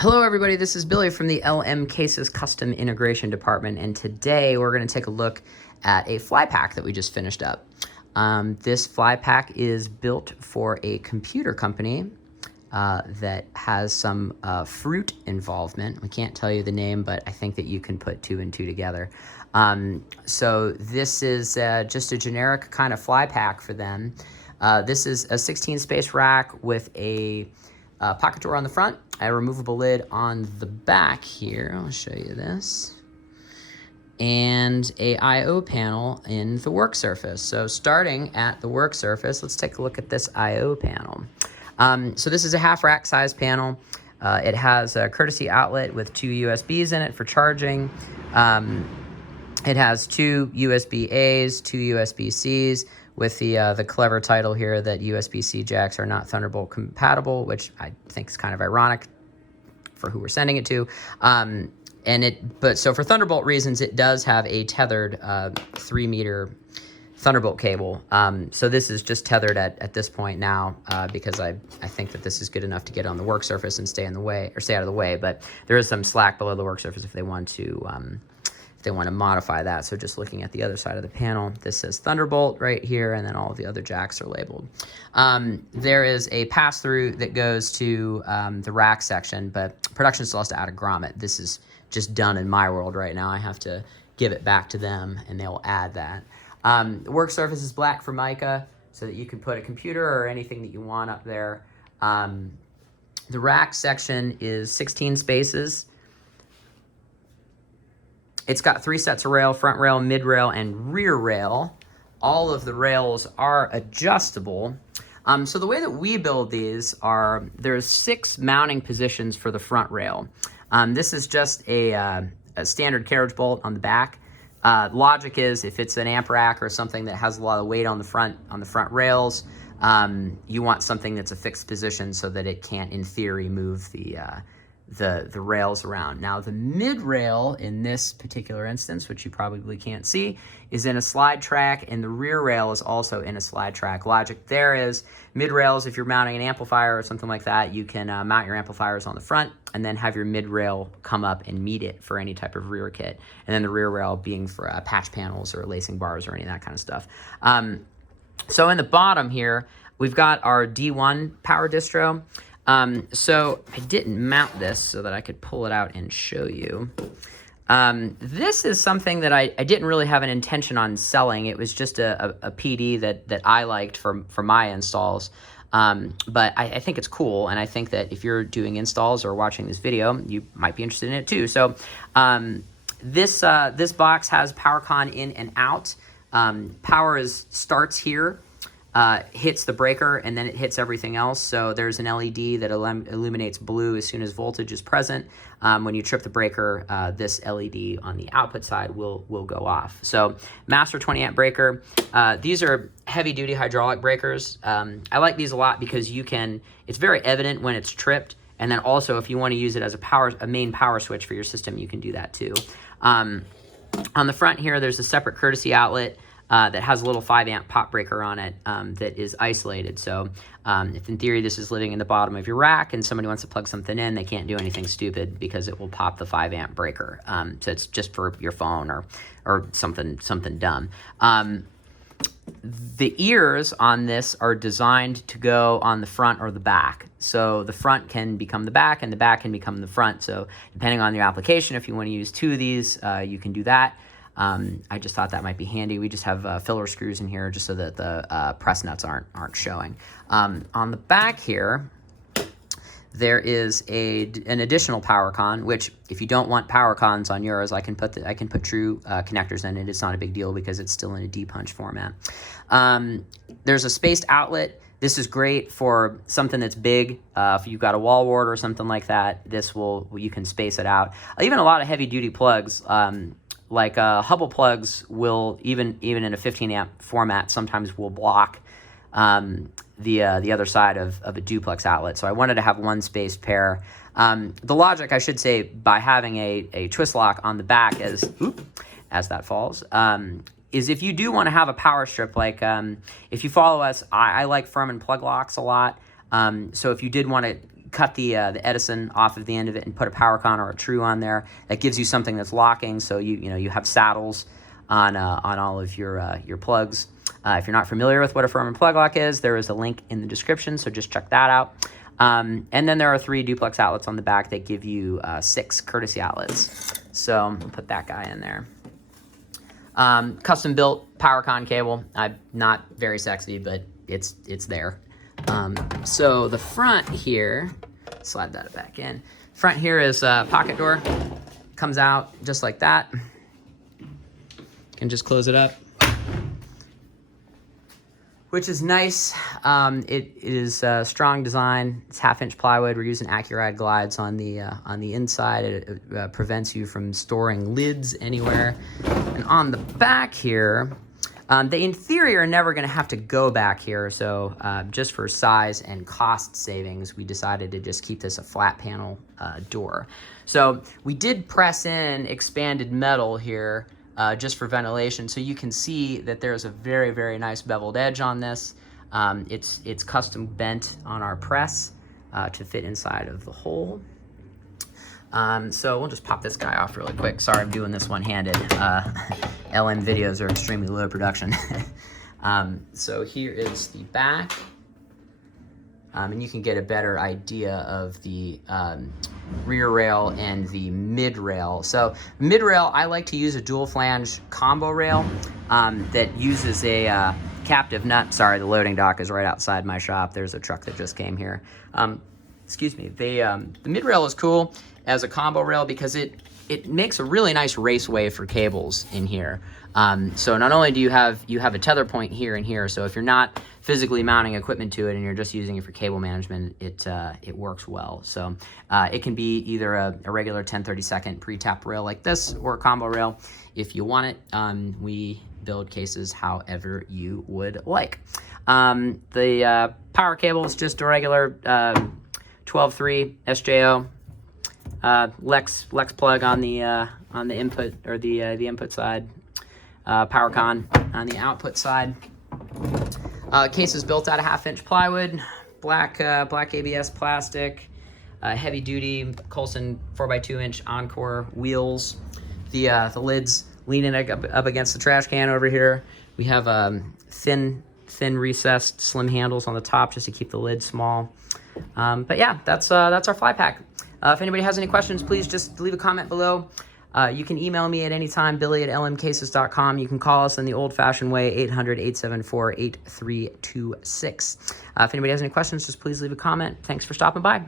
Hello everybody, this is Billy from the LM Cases Custom Integration Department, and today we're going to take a look at a Flypack that we just finished up. This Flypack is built for a computer company that has some fruit involvement. We can't tell you the name, but I think that you can put two and two together. So this is just a generic kind of Flypack for them. This is a 16 space rack with a pocket drawer on the front, a removable lid on the back here. I'll show you this. And a I/O panel in the work surface. So starting at the work surface, let's take a look at this I/O panel. So this is a half rack size panel. It has a courtesy outlet with two USBs in it for charging. It has two USB-As, two USB-Cs, with the clever title here that USB-C jacks are not Thunderbolt compatible, which I think is kind of ironic for who we're sending it to. So for Thunderbolt reasons, it does have a tethered 3-meter Thunderbolt cable. So this is just tethered at this point now because I think that this is good enough to get on the work surface and stay in the way, or stay out of the way. But there is some slack below the work surface if they want to. If they want to modify that. So just looking at the other side of the panel, this says Thunderbolt right here, and then all of the other jacks are labeled. There is a pass-through that goes to the rack section, but production still has to add a grommet. This is just done in my world right now. I have to give it back to them, and they'll add that. The work surface is black Formica, so that you can put a computer or anything that you want up there. The rack section is 16 spaces. It's got 3 sets of rail, front rail, mid rail, and rear rail. All of the rails are adjustable. So the way that we build these are, there's 6 mounting positions for the front rail. This is just a standard carriage bolt on the back. Logic is if it's an amp rack or something that has a lot of weight on the front rails, you want something that's a fixed position so that it can't, in theory, move the rails around. Now the mid rail in this particular instance, which you probably can't see, is in a slide track, and the rear rail is also in a slide track. Logic there is mid rails, if you're mounting an amplifier or something like that, you can mount your amplifiers on the front and then have your mid rail come up and meet it for any type of rear kit, and then the rear rail being for patch panels or lacing bars or any of that kind of stuff. So in the bottom here, we've got our D1 power distro. So I didn't mount this so that I could pull it out and show you. This is something that I didn't really have an intention on selling. It was just a PD that I liked for my installs. But I think it's cool, and I think that if you're doing installs or watching this video, you might be interested in it too. So this box has PowerCon in and out. Power starts here. Hits the breaker, and then it hits everything else. So there's an LED that illuminates blue as soon as voltage is present. When you trip the breaker, this LED on the output side will go off. So master 20 amp breaker. These are heavy duty hydraulic breakers. I like these a lot because it's very evident when it's tripped. And then also if you want to use it as a main power switch for your system, you can do that too. On the front here, there's a separate courtesy outlet that has a little 5 amp pop breaker on it that is isolated. So if in theory this is living in the bottom of your rack and somebody wants to plug something in, they can't do anything stupid because it will pop the 5 amp breaker. So it's just for your phone or something dumb. The ears on this are designed to go on the front or the back. So the front can become the back and the back can become the front. So depending on your application, if you want to use 2 of these, you can do that. I just thought that might be handy. We just have filler screws in here just so that the press nuts aren't showing. On the back here, there is an additional PowerCon, which if you don't want PowerCons on yours, I can put true connectors in it. It's not a big deal because it's still in a D-punch format. There's a spaced outlet. This is great for something that's big. If you've got a wall wart or something like that, you can space it out. Even a lot of heavy duty plugs. Like Hubble plugs will, even in a 15 amp format, sometimes will block the other side of a duplex outlet. So I wanted to have one spaced pair. The logic, I should say, by having a twist lock on the back as that falls, is if you do want to have a power strip, like if you follow us, I like Furman plug locks a lot. So if you did want to cut the Edison off of the end of it and put a PowerCon or a True on there. That gives you something that's locking, so you have saddles on all of your plugs. If you're not familiar with what a Furman plug lock is, there is a link in the description, so just check that out. And then there are 3 duplex outlets on the back that give you 6 courtesy outlets. So we'll put that guy in there. Custom built PowerCon cable. Not very sexy, but it's there. So the front here, slide that back in. Front here is a pocket door. Comes out just like that. Can just close it up, which is nice. It is a strong design. It's 1/2-inch plywood. We're using AccuRide glides on the inside. It prevents you from storing lids anywhere. And on the back here, in theory, are never going to have to go back here. So just for size and cost savings, we decided to just keep this a flat panel door. So we did press in expanded metal here just for ventilation. So you can see that there's a very, very nice beveled edge on this. It's custom bent on our press to fit inside of the hole. So we'll just pop this guy off really quick. Sorry, I'm doing this one-handed. LM videos are extremely low production. So here is the back. And you can get a better idea of the rear rail and the mid rail. So mid rail, I like to use a dual flange combo rail that uses a captive nut. Sorry, the loading dock is right outside my shop. There's a truck that just came here. Excuse me. The mid rail is cool as a combo rail because it makes a really nice raceway for cables in here. So not only do you have a tether point here and here, so if you're not physically mounting equipment to it and you're just using it for cable management, it works well. So it can be either a regular 10/32 pre-tap rail like this or a combo rail if you want it. We build cases however you would like. The power cable is just a regular 12-3 SJO. Lex plug on the input or the input side, PowerCon on the output side. Case is built out of 1/2-inch plywood, black ABS plastic, heavy duty Coulson 4x2-inch Encore wheels. The lids leaning up against the trash can over here. We have thin recessed slim handles on the top just to keep the lid small. But yeah, that's our Flypack. If anybody has any questions, please just leave a comment below. You can email me at any time, billy@lmcases.com. You can call us in the old-fashioned way, 800-874-8326. If anybody has any questions, just please leave a comment. Thanks for stopping by.